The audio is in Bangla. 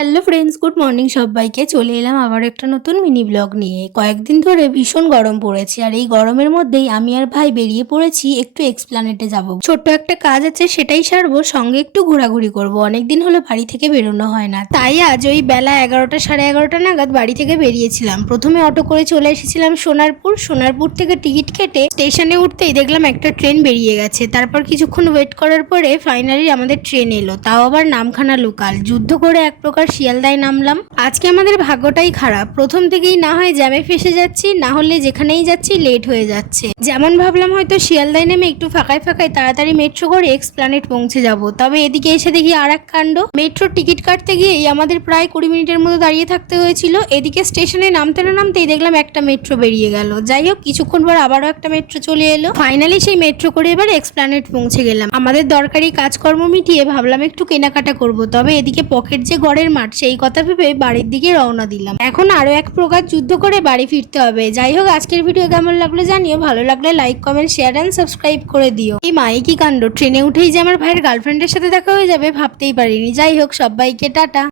হ্যালো ফ্রেন্ডস, গুড মর্নিং সবাইকে। চলে এলাম আবার একটা নতুন মিনি ব্লগ নিয়ে। কয়েকদিন ধরে ভীষণ গরম পড়েছে, আর এই গরমের মধ্যেই আমি আর ভাই বেরিয়ে পড়েছি একটু এক্সপ্ল্যানেটে যাব। ছোট্ট একটা কাজ আছে, সেটাই সারবো, সঙ্গে একটু ঘোরাঘুরি করব। অনেকদিন হলো বাড়ি থেকে বেরোনো হয় না, তাই আজ ওই বেলা 11টা সাড়ে 11টা নাগাদ বাড়ি থেকে বেরিয়েছিলাম। প্রথমে অটো করে চলে এসেছিলাম সোনারপুর থেকে টিকিট কেটে স্টেশনে উঠতেই দেখলাম একটা ট্রেন বেরিয়ে গেছে। তারপর কিছুক্ষণ ওয়েট করার পরে ফাইনালি আমাদের ট্রেন এলো, তাও আবার নামখানা লোকাল। যুদ্ধ করে এক প্রকার শিয়ালদায় নামলাম। আজকে আমাদের ভাগ্যটাই খারাপ, প্রথম থেকেই না হয় জ্যামে ফেসে যাচ্ছি, না হলে যেখানেই যাচ্ছি লেট হয়ে যাচ্ছে। যেমন ভাবলাম হয়তো শিয়ালদায় নেমে একটু ফাঁকায় তাড়াতাড়ি মেট্রো করে এক্সপ্ল্যানেট পৌঁছে যাব, তবে এদিকে এসে দেখি আর এক কাণ্ড। মেট্রোর টিকিট কাটতে গিয়েই আমাদের প্রায় 20 মিনিটের মতো দাঁড়িয়ে থাকতে হয়েছিল। এদিকে স্টেশনে নামতে না নামতেই দেখলাম একটা মেট্রো বেরিয়ে গেল। যাই হোক, কিছুক্ষণ পর আবারও একটা মেট্রো চলে এলো। ফাইনালি সেই মেট্রো করে এবার এক্সপ্ল্যানেট পৌঁছে গেলাম। আমাদের দরকারি কাজকর্ম মিটিয়ে ভাবলাম একটু কেনাকাটা করব, তবে এদিকে পকেট যে গড়ের মাঠ, সেই কথা ভেবে বাড়ির দিকে রওনা দিলাম। এখন আরো এক প্রকার যুদ্ধ করে বাড়ি ফিরতে হবে। যাই হোক, আজকের ভিডিও কেমন লাগলো জানিও, ভালো লাগলে like comment share and subscribe করে দিও। এই মায়ে কি কাণ্ড, ট্রেনে উঠেই যে আমার ভাইয়ের গার্লফ্রেন্ডের সাথে দেখা হয়ে যাবে ভাবতেই পারিনি। যাই হোক, সবাইকে টাটা।